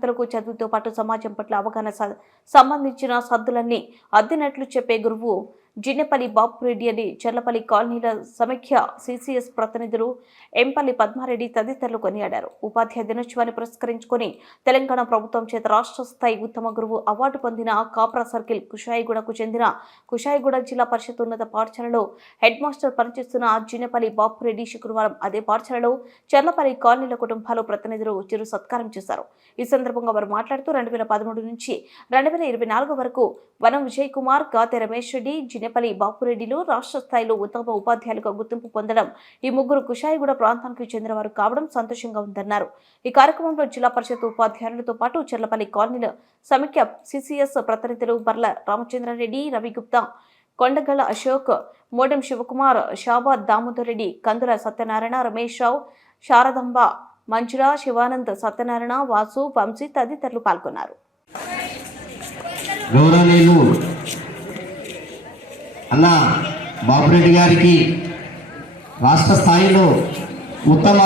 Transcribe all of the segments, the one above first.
విద్యార్థులకు చదువుతో పాటు సమాజం పట్ల అవగాహన సంబంధించిన సద్దులన్నీ అద్దినట్లు చెప్పే గురువు జిన్నెపల్లి బాపురెడ్డి అని చర్లపల్లి కాలనీల సమైక్య సిసిఎస్ ప్రతినిధులు ఎంపల్లి పద్మారెడ్డి తదితరులు కొనియాడారు. ఉపాధ్యాయ దినోత్సవాన్ని పురస్కరించుకొని తెలంగాణ ప్రభుత్వం చేత రాష్ట్ర స్థాయి ఉత్తమ గురువు అవార్డు పొందిన కాప్రా సర్కిల్ కుషాయిగూడకు చెందిన కుషాయిగూడ జిల్లా పరిషత్ ఉన్నత పాఠశాలలో హెడ్ మాస్టర్ పనిచేస్తున్న జిన్నెపల్లి బాపురెడ్డి శుక్రవారం అదే పాఠశాలలో చర్లపల్లి కాలనీల కుటుంబాలు ప్రతినిధులు చిరు సత్కారం చేశారు. ఈ సందర్భంగా వారు మాట్లాడుతూ 2013 నుంచి 2024 వరకు వనం విజయ్ కుమార్, గాతే రమేష్ రెడ్డి, జిన్నెపల్లి బాపురెడ్డిలు రాష్ట్ర స్థాయిలో ఉత్తమ ఉపాధ్యాయులుగా గుర్తింపు పొందడం, ఈ ముగ్గురు కుషాయిగూడ ప్రాంతానికి చెందినవారు కావడం సంతోషంగా ఉందన్నారు. ఈ కార్యక్రమంలో జిల్లా పరిషత్ ఉపాధ్యాయులతో పాటు చర్లపల్లి కాలనీల సమైక్య సిసిఎస్ ప్రతినిధులు బర్ల రామచంద్రారెడ్డి, రవి గుప్తా, కొండగల్ల అశోక్, మోడెం శివకుమార్, షాబాద్ దామోదర్ రెడ్డి, కందుల సత్యనారాయణ, రమేష్ రావు, శారదంబ, మంజుల, శివానంద్, సత్యనారాయణ, వాసు, వంశీ తదితరులు పాల్గొన్నారు. అన్న బాపురెడ్డి గారికి రాష్ట్ర స్థాయిలో ఉత్తమ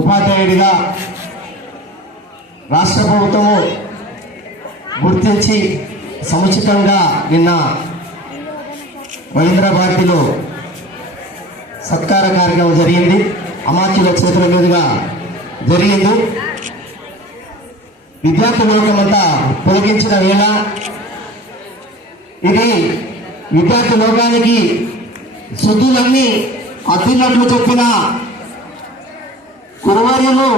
ఉపాధ్యాయుడిగా రాష్ట్ర ప్రభుత్వము గుర్తించి సముచితంగా నిన్న రవీంద్ర భారతిలో సత్కార కార్యక్రమం జరిగింది. అమాత్యుల చేతుల మీదుగా జరిగింది. విద్యార్థి లోకమంతా పొలగించిన వేళ ఇది విద్యార్థి లోకానికి శుద్ధులన్నీ అద్దినట్లు చెప్పిన గురువర్యులు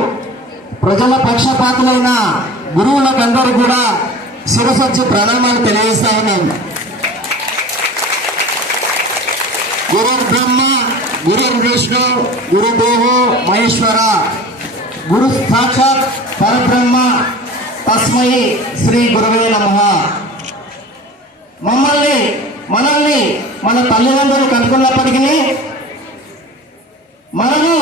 ప్రజల పక్షపాతులైన గురువులకందరూ కూడా శిరసొచ్చి ప్రణామాలు తెలియజేస్తా ఉన్నాను. గురు బ్రహ్మ, గురు విష్ణు, గురుదేవో మహేశ్వర, గురు సాక్షాత్ పరబ్రహ్మ, తస్మై శ్రీ గురవే నమః. మనల్ని మన తల్లిదండ్రులు కనుక్కున్నప్పటికీ మనము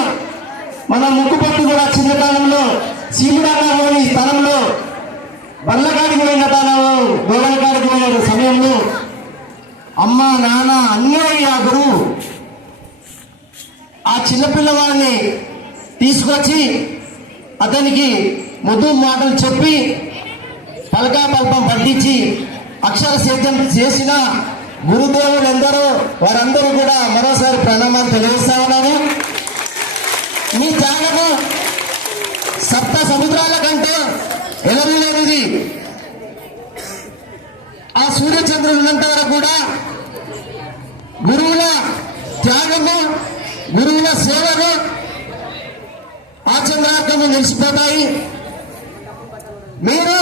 మన ముక్కుపట్టు కూడా చిన్నతనంలో చీముడాలని స్థలంలో బల్లకాడికి పోయిన తనంలో గోడలకాడికి పోయిన సమయంలో అమ్మ నాన్న అన్నీ ఆ గురువు ఆ చిన్నపిల్లవాడిని తీసుకొచ్చి అతనికి ముద్దు మాటలు చెప్పి పలకా పల్పం పట్టించి అక్షర సేద్యం చేసిన గురుదేవులు ఎందరో వారందరూ కూడా మరోసారి ప్రణామాలు తెలియజేస్తా ఉన్నాను. మీ త్యాగము సప్త సముద్రాల కంటే ఎలరలేనిది. ఆ సూర్యచంద్రులు ఉన్నంత వరకు కూడా గురువుల త్యాగము, గురువుల సేవలు ఆచరణార్థము నిలిచిపోతాయి. మీరు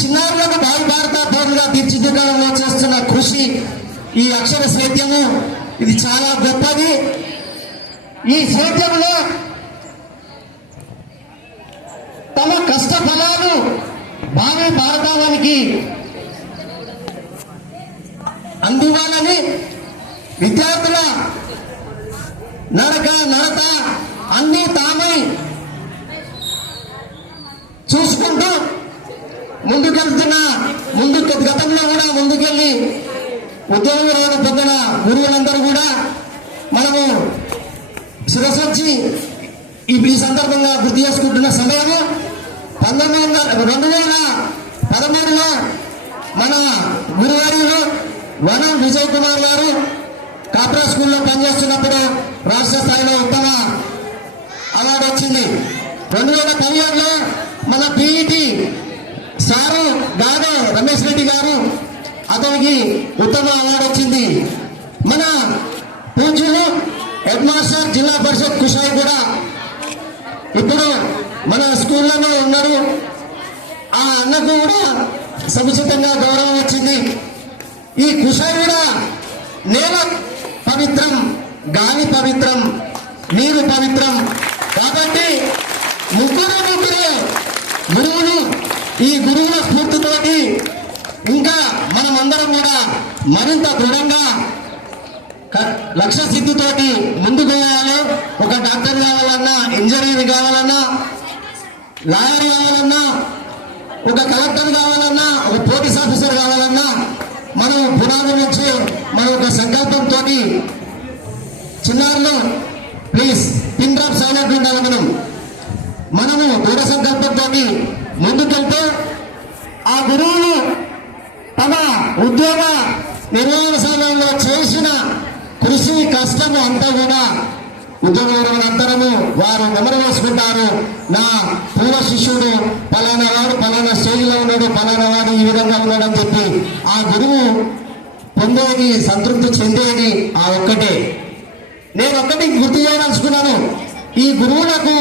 చిన్నారులకు భావి భారత పౌరులుగా తీర్చిదిద్దడంలో చేస్తున్న కృషి, ఈ అక్షర సేద్యము ఇది చాలా గొప్పది. ఈ సేద్యంలో తమ కష్ట ఫలాలు భావి భారతానికి అందువాలని విద్యార్థుల నడత అన్నీ తామై చూసుకుంటూ గతంలో కూడా ముందుకెళ్ళి ఉద్యోగ పొందిన గురువులందరూ కూడా మనము శిరసొచ్చి ఈ సందర్భంగా గుర్తు చేసుకుంటున్న సమయము 2013లో మన గురువారిలో వనం విజయ్ కుమార్ గారు కాప్రా స్కూల్లో పనిచేస్తున్నప్పుడు రాష్ట్ర స్థాయిలో ఉత్తమ అవార్డు వచ్చింది. 2017లో మన పిఈటి సారు గాదే రమేష్ రెడ్డి గారు అతనికి ఉత్తమ అవార్డు వచ్చింది. మన పూజ్యులు హెడ్ మాస్టర్ జిల్లా పరిషత్ కుషాయి కూడా ఇప్పుడు మన స్కూళ్ళలో ఉన్నారు. ఆ అన్నకు కూడా సముచితంగా గౌరవం వచ్చింది. ఈ కుషాయి కూడా నేల పవిత్రం, గాలి పవిత్రం, నీరు పవిత్రం కాబట్టి ముగ్గురే గురువులు. ఈ గురువుల స్ఫూర్తితోటి ఇంకా మనమందరం కూడా మరింత దృఢంగా లక్ష్య సిద్ధితోటి ముందుకు పోవాలి. ఒక డాక్టర్ కావాలన్నా, ఇంజనీర్ కావాలన్నా, లాయర్ కావాలన్నా, ఒక కలెక్టర్ కావాలన్నా, ఒక పోలీస్ ఆఫీసర్ కావాలన్నా మనం పునాది నుంచి మనం ఒక సంకల్పంతో చిన్నారులు ప్లీజ్ పిన్ డ్రాప్ సైలెంట్ ఉండాలి. మనం తాను దృఢ సంకల్పంతో ముందుకెళ్తే ఆ గురువులు తమ ఉద్యోగ నిర్వహణ సమయంలో చేసిన కృషి కష్టము అంతా కూడా ఉద్యోగ అనంతరము వారు నెమరు వేసుకుంటారు. నా పూర్వ శిష్యుడు పలానా వాడు పలానా స్టేజ్లో ఉన్నాడు, పలానా వాడు ఈ విధంగా ఉన్నాడని చెప్పి ఆ గురువు పొందేది, సంతృప్తి చెందేది ఆ ఒక్కటే. నేను ఒక్కటి గుర్తు చేయదలుచుకున్నాను. ఈ గురువులకు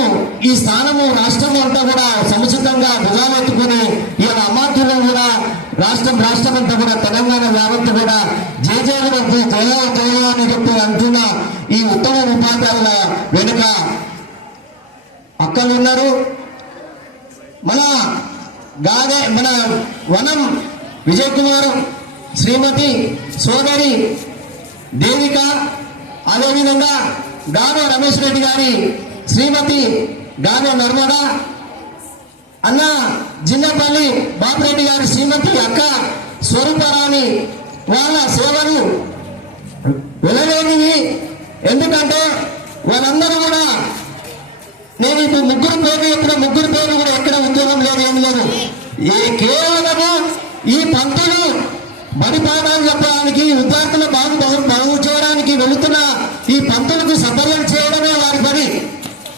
ఈ స్థానము రాష్ట్రం అంతా కూడా సముచితంగా భుజాలెత్తుకుని ఇలా అమాత్యులను కూడా రాష్ట్రం అంతా కూడా తెలంగాణ యావత్తు కూడా జయజయలకు జయ అని చెప్పి అంటున్న ఈ ఉత్తమ ఉపాధ్యాయుల వెనుక అక్కలు ఉన్నారు. మన వనం విజయ్ కుమార్, శ్రీమతి సోదరి దేవిక, అదేవిధంగా గానో రమేష్ రెడ్డి గారి శ్రీమతి గానో నర్మద, అన్న జిన్నపల్లి బాపిరెడ్డి గారి శ్రీమతి అక్క స్వరూపరాణి, వాళ్ళ సేవలు వెలలేనివి. ఎందుకంటే వాళ్ళందరూ కూడా, నేను ఇప్పుడు ముగ్గురు పేరు కూడా ఎక్కడ ఉద్యోగం లేదు, ఏం లేదు. కేవలము ఈ పంతులు బడి పాఠాలు చెప్పడానికి, విద్యార్థులు బాగు చేయడానికి వెళుతున్న ఈ పంతులకు సఫర్యం చేయడమే వారి పని.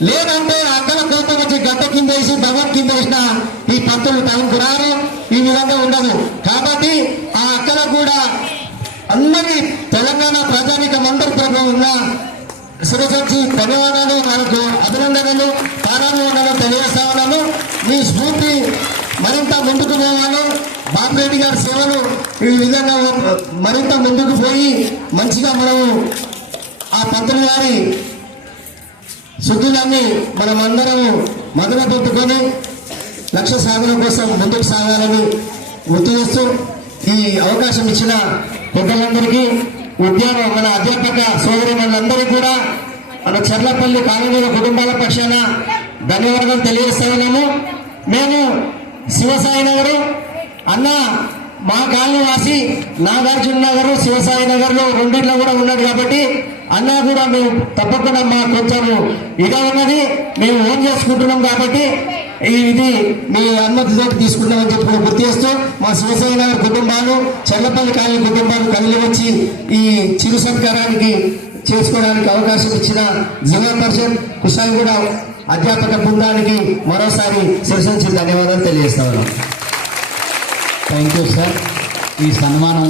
లేదంటే అక్కల కోపం వచ్చి గడ్డ కింద వేసి భగవత్ కింద వేసిన ఈ పంతులు టైంకు రారు, ఈ విధంగా ఉండదు. కాబట్టి ఆ అక్కలకు కూడా అందరి తెలంగాణ ప్రజానికం అందరి ప్రభుత్వం ఉన్న శిరసొచ్చి ధన్యవాదాలు, వాళ్ళకు అభినందనలు, పాదాభివందనలు తెలియజేస్తా ఉన్నాను. మీ స్ఫూర్తి మరింత ముందుకు పోవాలి. బాపిరెడ్డి గారి సేవలు ఈ విధంగా మరింత ముందుకు పోయి మంచిగా మనము ఆ పంతులు గారి శుద్ధులన్నీ మనమందరము మదన పెట్టుకొని లక్ష్య సాధన కోసం ముందుకు సాగాలని గుర్తు చేస్తూ ఈ అవకాశం ఇచ్చిన పెద్దలందరికీ, మన అధ్యాపక సోదరులందరికీ కూడా మన చర్లపల్లి కాలనీల కుటుంబాల పక్షాన ధన్యవాదాలు తెలియజేస్తా ఉన్నాము. మేము శివసాయి నగరు అన్న మా కాలనీ వాసి నాగార్జున నగర్, శివసాయి నగర్లో రెండిట్లో కూడా ఉన్నాడు. కాబట్టి అన్న కూడా మేము తప్పకుండా మా కొంచెము ఇదే ఉన్నది, మేము ఓన్ చేసుకుంటున్నాం. కాబట్టి ఇది మీ అనుమతితో తీసుకుంటామని చెప్పి గుర్తు చేస్తూ మా శివసాయి నగర్ కుటుంబాలు, చెల్లపల్లి కాలనీ కుటుంబాలు కదిలి వచ్చి ఈ చిరు సత్కారానికి చేసుకోవడానికి అవకాశం ఇచ్చిన జిల్లా పరిషత్ కుషాయిగూడ అధ్యాపక బృందానికి మరోసారి శిరసించి ధన్యవాదాలు తెలియజేస్తా ఉన్నాం. Thank you sir. ఈ సన్మానం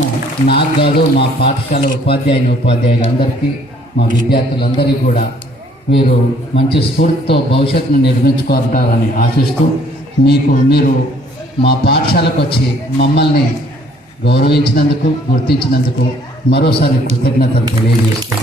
నాకు కాదు, మా పాఠశాల ఉపాధ్యాయులందరికీ, మా విద్యార్థులందరికీ కూడా మీరు మంచి స్ఫూర్తితో భవిష్యత్తును నిర్మించుకుంటారని ఆశిస్తూ మీరు మా పాఠశాలకు వచ్చి మమ్మల్ని గౌరవించినందుకు, గుర్తించినందుకు మరోసారి కృతజ్ఞతలు తెలియజేస్తూ